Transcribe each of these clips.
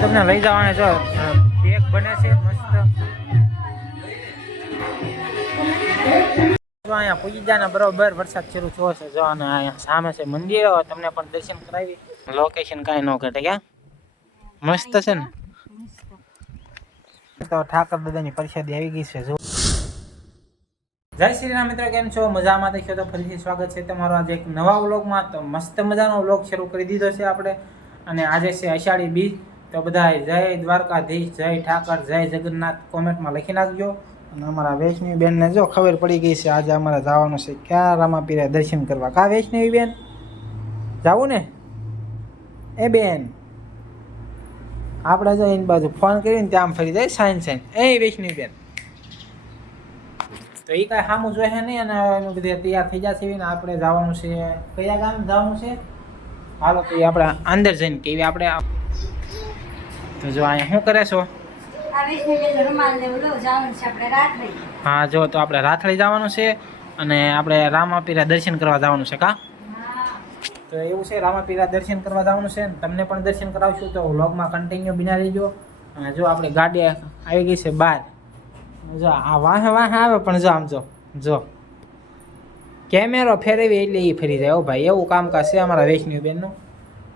તમને લઈ જવાના જો કેક બને છે, મસ્ત. અહીંયા પૂજી જાના બરોબર વરસાદ શરૂ થયો છે. જો અને અહીંયા સામે છે મંદિર તમને પણ દર્શન કરાવી. લોકેશન કાંઈ ન ઘટે, ક્યાં? મસ્ત છે ને? તો ઠાકર દાદાની પ્રસાદી આવી ગઈ છે, જો. જય શ્રી રામ મિત્ર, કેમ છો? મજામાં દેખ્યો તો ફરીથી સ્વાગત છે તમારો આજે એક નવા વ્લોગમાં. તો મસ્ત મજાનો વ્લોગ શરૂ કરી દીધો છે આપણે. અને આજે છે અષાઢી બીજ. તો બધા જય દ્વારકાધીશ, જય ઠાકર, જય જગન્નાથ. કોમેન્ટમાં લખી નાખજો. અને અમારા વૈષ્ણવી બેનને જો ખબર પડી ગઈ છે, આજે અમારે જવાનું છે ક્યાં રામાપીરા દર્શન કરવા. કા વૈષ્ણવી બેન? જાવું ને? એ બેન. આપણે જો એની બાજુ ફોન કરીને ત્યાં ફરી જાય સાઈન સાઈન એ વૈષ્ણવી બેન. તો એ કાંઈ સામું જોઈએ નહીં અને એનું બધે તૈયાર થઈ જશે ને આપણે જવાનું છે. કયા ગામ જવાનું છે? હાલો તો એ આપણે અંદર જઈને કેવી આપણે તો જો અહીંયા શું કરે છો? હા જો તો આપણે રાથળી જવાનું છે અને આપણે રામાપીરા દર્શન કરવા જવાનું છે કા? તો એવું છે રામાપીરા દર્શન કરવા જવાનું છે તમને પણ દર્શન કરાવશું તો વ્લોગમાં કન્ટિન્યુ બિના લેજો અને જો આપણે ગાડી આવી ગઈ છે બહાર. જો આ વાહે વાહે આવે પણ જો આમ જો જો. કેમેરો ફેરવી એટલે એ ફરી જાય. હો ભાઈ એવું કામકાજ છે અમારા વૈષ્ણવ બેનનું?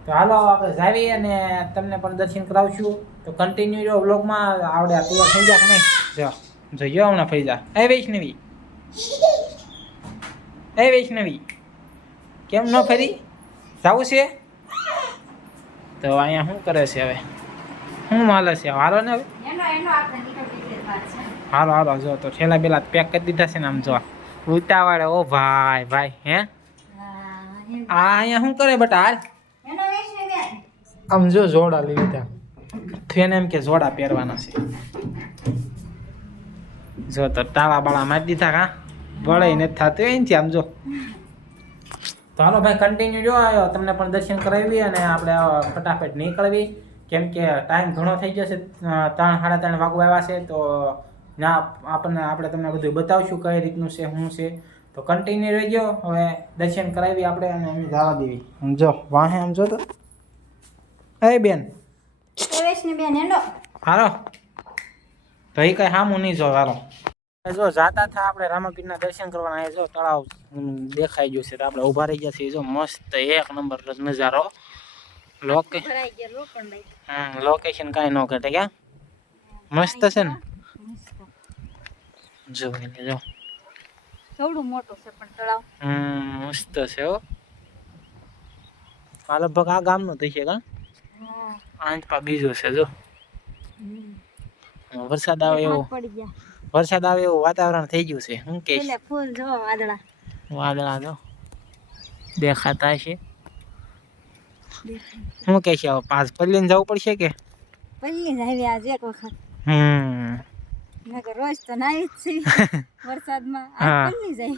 તો હાલો આપણે જાવી અને તમને પણ દર્શન કરાવશું. તો કન્ટિન્યુ જો બ્લોગમાં આવડે આ તૈયાર થઈ જાય નહીં? જો જો જો હમણાં ફરી જા એ વૈષ્ણવી. એ વૈષ્ણવી. કેમ ન ફરી? જવું છે? તો અહીંયા શું કરે છે હવે? શું માલે છે? હારો ને હવે. હારો હાલો જો તો ઠેલા બેલા પેક કરી દીધા છે ને આમ જો. ઉતાવળે ઓ ભાઈ ભાઈ હે? આ અહીંયા શું કરે બટા હાલ? આમ જો જોડા લઈ લીધા થઈને એમ કે જોડા પહેરવાના છે. જો તો ટાળા બાળા મારી દીધા કા? વળે નથી થતું નથી આમ જો. તો ભાઈ કન્ટિન્યુ જો આવ્યો તમને પણ દર્શન કરાવી અને આપણે ફટાફટ નીકળવી. કેમ કે ટાઈમ ઘણો થઈ ગયો છે ત્રણ, સાડા ત્રણ વાગવા આવ્યા છે. તો ના, આપણને, આપણે તમને બધું બતાવશું કઈ રીતનું છે, શું છે. તો કન્ટિન્યુ રહેજો. હવે દર્શન કરાવી આપણે અને અમે જવા દેવી. જો, વાહે આમ જો તો. એ બેન એ વૈષ્ણવી એનો હાલો તો એ કઈ સામું નહીં જો હાલો જો જાતા થા આપણે રામાપીરના દર્શન કરવાના એ જો તળાવ ઉમ, દેખાઈ ગયું છે તો આપણે ઊભા રહી ગયા છીએ જો મસ્ત એક નંબર નજારો લોકે ભરાઈ ગયા રોકણ લઈ હમ લોકેશન કાંઈ ન ઘટે ક્યાં મસ્ત છે ને જો એટલે જો થોડું મોટું છે પણ તળાવ હમ મસ્ત છે હો આ લગભગ આ ગામનું થઈ છે કા હા આંચપા બીજું છે જો. વરસાદ આવે એવો. વરસાદ આવે એવું વાતાવરણ થઈ ગયું છે. હું કે ફૂલ જો વાદળા. વાદળા જો. દેખાતા છે શું કે છે હવે? પાંચ પલ્લીને જવું પડશે કે? પલ્લી જાવી આજે એક વખત. હમ. નકર રોજ તો નાઈ જ છે. વરસાદમાં હા. આ પલ્લી જાય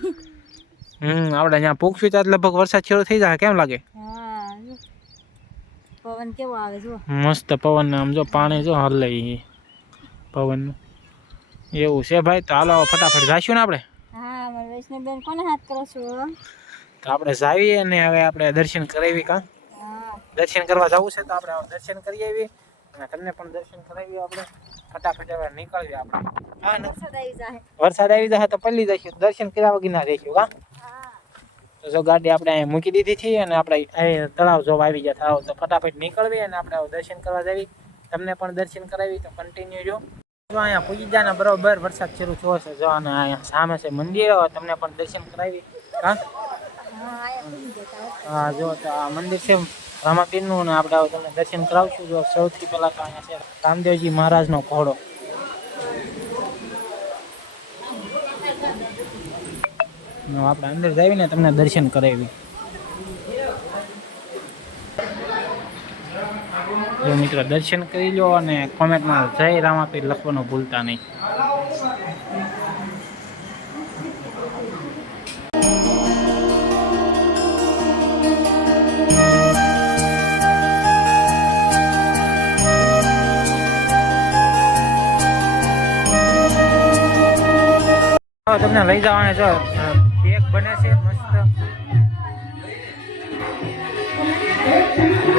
હમ આપણે અહીંયા પૂછશું ત્યાં લગભગ વરસાદ શરૂ થઈ જાય. કેમ લાગે? હા. પવન કેવો આવે જો? મસ્ત પવન આમ જો પાણી જો હલે ઈ પવનનું એવું છે ભાઈ તો હાલો હવે ફટાફટ જાશું ને આપણે? હા મારી વૈષ્ણવબેન કોને હાથ કરો છો? તો આપણે જાવીએ અને હવે આપણે દર્શન કરાવી કાં? હા. દર્શન કરવા જવું છે તો આપણે હવે દર્શન કરી આવીએ અને તમને પણ દર્શન કરાવી આપણે. ફટાફટ હવે નીકળીએ આપણે. હા ને વરસાદ આવી જાય. વરસાદ આવી જશે તો પલ્લી જઈશું દર્શન કર્યા વગર ના રહીશું હા હા તો જો ગાડી આપણે અહીંયા મૂકી દીધી છે અને આપણે અહીં તળાવ જોવા આવી ગયા થાવ તો ફટાફટ નીકળવી અને આપણે દર્શન કરવા જવી. તમને પણ દર્શન કરાવી તો કન્ટિન્યુ જો જો અહીંયા પૂજી જાના બરોબર વરસાદ શરૂ થયો છે. જો અને અહીંયા સામે છે મંદિર તમને પણ દર્શન કરાવી. હા? હા, જો તો આ મંદિર છે રામાપીરનું અને આપણે તમને દર્શન કરાવશું. જો સૌથી પહેલાં તો અહીંયા છે રામદેવજી મહારાજનો ઘોડો. આપણે અંદર જઈને તમને દર્શન કરાવી. જો મિત્રો દર્શન કરી લો અને કોમેન્ટમાં જય રામાપીર લખવાનું ભૂલતા નહીં. તમને લઈ જવાના છો. બને છે, મસ્ત.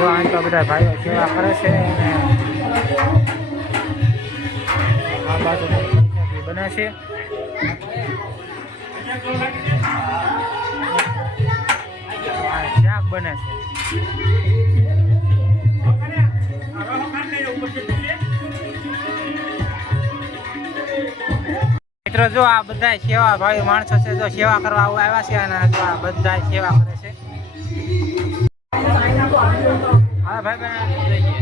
આમ તો બધા ભાઈઓ સેવા કરે છે અને આ બને છે. શાક બને છે. મિત્રો, જો આ બધા સેવા ભાઈ માણસો છે, જો સેવા કરવા આવું આવ્યા છે અને જો આ બધા સેવા કરે છે. હા ભાઈ બહેન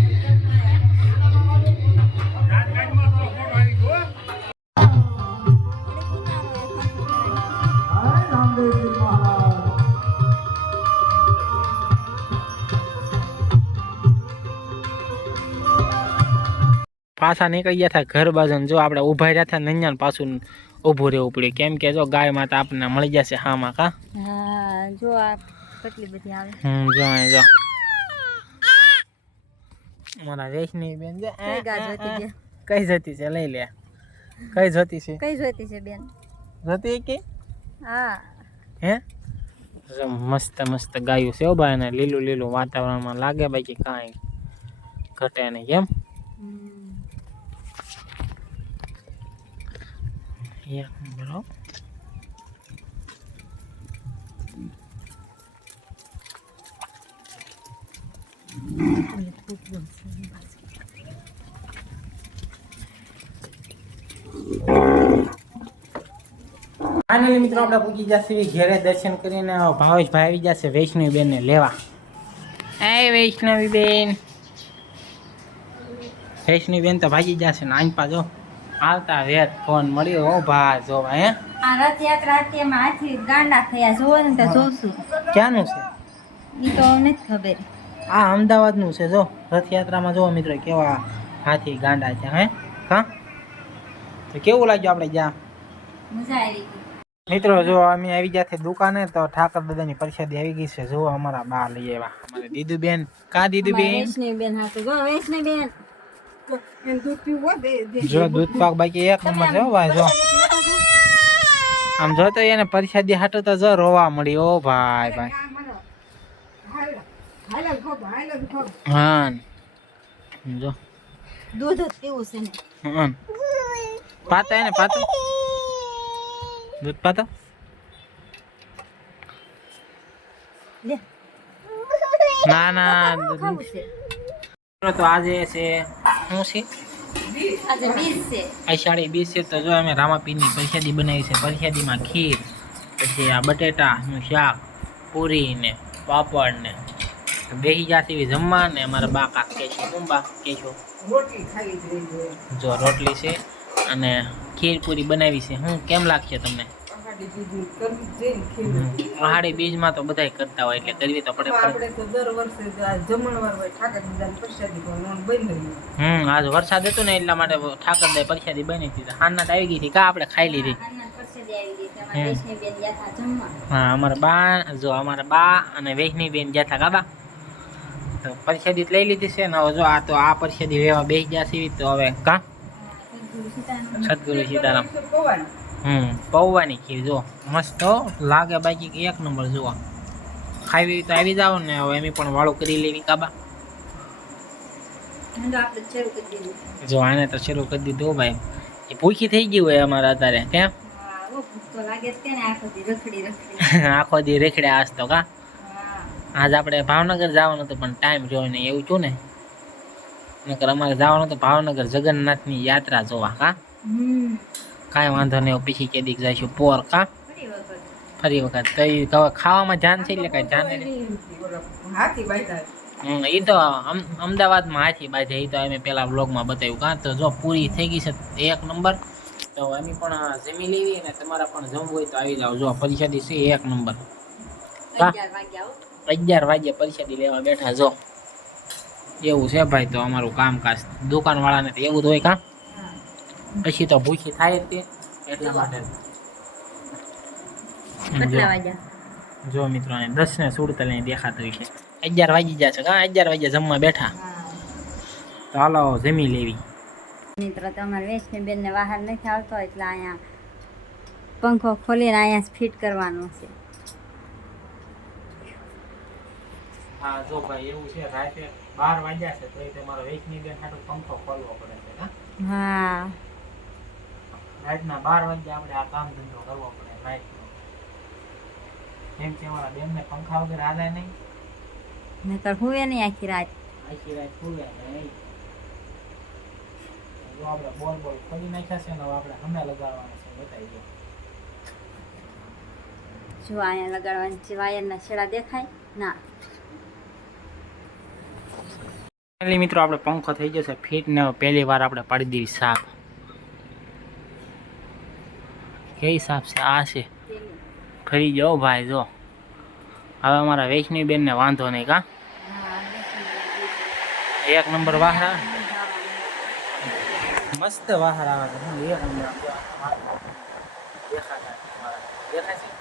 પાછા નીકળી ગયા હતા ઘર બાજુ જો આપણે ઊભા રહ્યા હતા નૈયાને પાછું ઊભું રહેવું પડે કેમ કે જો ગાય માતા આપણને મળી જશે હામાં કા? હા જો કેટલી બધી આવે. હમ જો જો. મારા વેશની બેન જે કઈ જોતી છે? લઈ લે. કઈ જતી છે? કઈ જતી છે બેન? જતી કે? હા. હે? જો મસ્ત મસ્ત ગાયું છે હો ભાઈ ને લીલું લીલું વાતાવરણમાં લાગે બાકી કાંઈ ઘટે નહીં કેમ એક ફાઇનલી મિત્રો આપણે પૂછી જશે ઘેરે દર્શન કરીને ભાવેશભાઈ આવી જશે વૈષ્ણવી બેનને લેવા. એ વૈષ્ણવી બેન વૈષ્ણવી બેન તો ભાગી જશે ને પાછો આવતા વેત ફોન મળ્યો હો ભા જો હે? આ રથયાત્રા હતી માથી ગાંડા થયા જો ને તો જોશું. ક્યાંનું છે? ઈ તો નથી ખબર. આ અમદાવાદનું છે જો. રથયાત્રામાં જો મિત્રો કેવા હાથી ગાંડા છે હે? હા? તો કેવું લાગ્યું આપણે જ્યાં? મજા આવી મિત્રો જો અમે આવી ગયા છે દુકાને તો ઠાકર દાદાની પ્રસાદી આવી ગઈ છે. જો અમારા બા લઈ આવ્યા. અમારે દીદુ બેન કા દીદુ બેન વૈષ્ણવી બેન હાટુ જો દૂધ પાક બાકી એક નંબર છે ભાઈ જો. આમ જો તો એને પ્રસાદી હાટો તો જો રોવા મળી ઓ ભાઈ ભાઈ. હા જો. દૂધ જ પીવું છે ને. હા પાતા એને પાતો. દૂધ પાતો. ના ના તો આજે છે. શું છે? અષાઢી બીજ છે. તો જો અમે રામાપીરની પરસાદી બનાવી છે. પરસાદીમાં ખીર પછી આ બટેટાનું શાક પૂરી ને પાપડ ને બેસી જશે એવી જમવા ને અમારા બા કાક કે છે. શું બા કે છો. જો રોટલી છે અને ખીર પૂરી બનાવી છે. હું કેમ લાગશે તમને? પહાડી બીજમાં તો બધાય કરતા હોય એટલે કરવી તો પડે પડે આપણે તો દર વર્ષે જમણવાર હોય ઠાકર દાદાની પ્રસાદી બની હમ આજ વરસાદ હતો ને એટલા માટે ઠાકરદાય પ્રસાદી બની હતી. હાનનાટ આવી ગઈ હતી. કા આપણે ખાઈ લીધી? હા અમારા બા જો અમારા બા અને વૈષ્ણવી બેન ગયા હતા કાબા તો પરસાદી લઈ લીધી છે ને હવે જો આ તો આ પરસાદી વેવા બેસી ગયા છે તો હવે કા? સદગુરુ સીતારામ. તો. હમ. પૌવાની ખીર જો. મસ્ત લાગે બાકી કે એક નંબર જુઓ. ખાવી તો આવી જાવ ને હવે એમ પણ વાળું કરી લેવી કાબા. જો આને તો શરૂ કરી દીધું ભાઈ. એ ભૂખી થઈ ગયું હોય અમારે અત્યારે કેમ હા ઓ ભૂખ તો લાગે જ કે ને આખો દી રખડી આજ તો કા? હા. આજ આપણે ભાવનગર જવાનું હતું પણ ટાઈમ જોયો ને એવું છું ને? નકર અમારે જવાનું હતું ભાવનગર જગન્નાથની યાત્રા જોવા કા? હમ. કાંઈ વાંધો નહીં પીછી કેદીક જઈશું પોર કા? ફરી વખત. તો ઈ ખાવામાં જાન છે એટલે કાંઈ. હમ, એ તો અમ- અમદાવાદમાં હાથી બાજે એ તો અમે પેલા બ્લોગમાં બતાવ્યું. કાં તો જો પૂરી થઈ ગઈ છે એક નંબર તો અમે પણ જમી લેવી અને તમારા પણ જમવું હોય તો આવી જાઓ. જો પરિષદી છે એક નંબર. અગિયાર વાગ્યા વાગે પરિષદી લેવા બેઠા. જો એવું છે ભાઈ તો અમારું કામકાજ. દુકાનવાળાને તો એવું જ હોય કાં. પછી તો ભૂખી થાય તે એટલા માટે. જો. મિત્રો દસ ને સુડતાલીસ દેખાતું છે. અગિયાર વાગી જશે હા અગિયાર વાગે જમવા બેઠા. તો હાલો જમી લેવી. મિત્રો તમારે વૈષ્ણવી બેનને બહાર નથી આવતો એટલે અહીંયા પંખો ખોલીને અહીંયા ફિટ કરવાનો છે. હા જો ભાઈ એવું છે રાતે બાર વાગ્યા છે તો તમારો વેચની બેન હાટો પંખો ખોલવો પડે છે હા. રાતના બાર વાગ્યે આપણે આ કામ ધંધો કરવો પડે લાઈટનો કેમ કે અમારા બેનને પંખા વગર હાલે નહીં. નકર હુએ નહીં આખી રાત. આખી રાત ખુલે નહીં. જો આપણે બોલ બોલ ખોલી નાખ્યા છે ને હવે આપણે હમે લગાડવાના છે બતાવી દો. જો અહીંયા લગાડવાની છે વાયરના છેડા દેખાય. ના. ફાઇનલી મિત્રો આપણે પંખો થઈ જશે ફિટ ને પહેલી વાર આપણે પાડી દેવી સાપ. કઈ સાપ છે, આ છે. ફરી જાઓ ભાઈ, જો. હવે અમારા વૈષ્ણવી બેનને વાંધો નહીં, કા? એક નંબર વાહરા મસ્ત વાહર આવે છે હું એક નંબર આમ જો આ દેખાતા તમારા. દેખાય છે.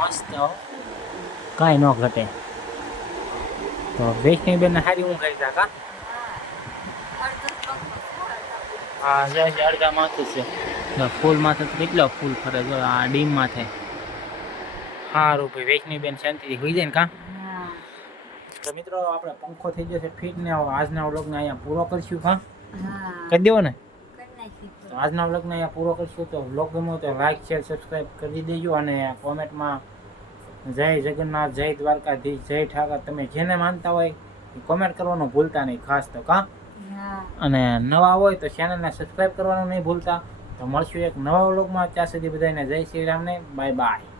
મસ્ત, હો. કાંઈ ન ઘટે. તો વૈષ્ણવી બેનને સારી ઊંઘ આવી જા, કા? હા અડધા માથું છે. ફૂલ માથે તો કેટલો ફૂલ ફરે જો આ ડીમ માથે સારું ભાઈ વૈષ્ણવી બેન શાંતિથી હોઈ જાય ને કા? તો મિત્રો આપણે પંખો થઈ છે ફિટ ને આજના વ્લોગને અહીંયા પૂરો કરશું કા? હા. કરી દેવો ને? કરી નાખી તો આજના વ્લોગને અહીંયા પૂરો કરશું. તો વ્લોગ ગમો તો લાઈક શેર સબસ્ક્રાઈબ કરી દેજો અને કોમેન્ટમાં જય જગન્નાથ જય દ્વારકાધીશ જય ઠાકર. તમે જેને માનતા હોય કોમેન્ટ કરવાનું ભૂલતા નહીં ખાસ તો કા? હા અને નવા હોય તો ચેનલને સબસ્ક્રાઈબ કરવાનું નહીં ભૂલતા. તો મળશું એક નવા વ્લોગમાં ત્યાં સુધી બધાને જય શ્રી રામને બાય બાય